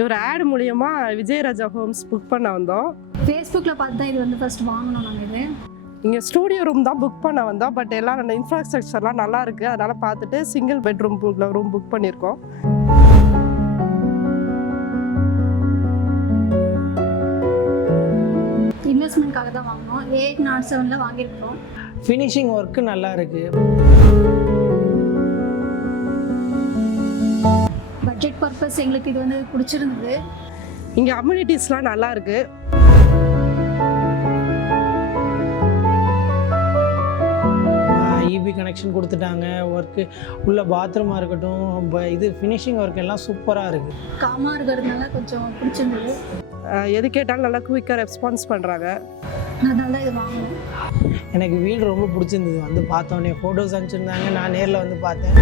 ஒரு ஆட் மூலியமா Vijayaraja Holmes book பண்ண வந்தோம். ஃபேஸ்புக்கில் பார்த்து தான் இது வந்து ஃபர்ஸ்ட் வாங்கணும் நாங்கள் இது. இங்கே ஸ்டூடியோ ரூம் தான் புக் பண்ண வந்தோம். பட் எல்லாம் இன்ஃப்ராஸ்ட்ரக்சர்லாம் நல்லா இருக்குது. அதனால் பார்த்துட்டு சிங்கிள் பெட்ரூம் ரூம் புக் பண்ணியிருக்கோம். இன்வெஸ்ட்மெண்ட்காக தான் வாங்கினோம். 807 வாங்கியிருக்கோம். ஃபினிஷிங் ஒர்க்கு நல்லா இருக்குது. பட்ஜெட் பர்பஸ் எங்களுக்கு இது வந்து பிடிச்சிருந்தது. இங்கே அம்யூனிட்டிஸ்லாம் நல்லா இருக்குது. இபி கனெக்ஷன் கொடுத்துட்டாங்க. ஒர்க்கு உள்ள பாத்ரூமாக இருக்கட்டும், இது ஃபினிஷிங் ஒர்க் எல்லாம் சூப்பராக இருக்குது. காமாக இருக்கிறதுனால கொஞ்சம் பிடிச்சிருந்தது. எது கேட்டாலும் நல்லா குயிக்காக ரெஸ்பான்ஸ் பண்ணுறாங்க. அதனால தான் இது வாங்கணும். எனக்கு வீடு ரொம்ப பிடிச்சிருந்தது. வந்து பார்த்தோன்னே ஃபோட்டோஸ் அனுப்பிச்சிருந்தாங்க, நான் நேரில் வந்து பார்த்தேன்.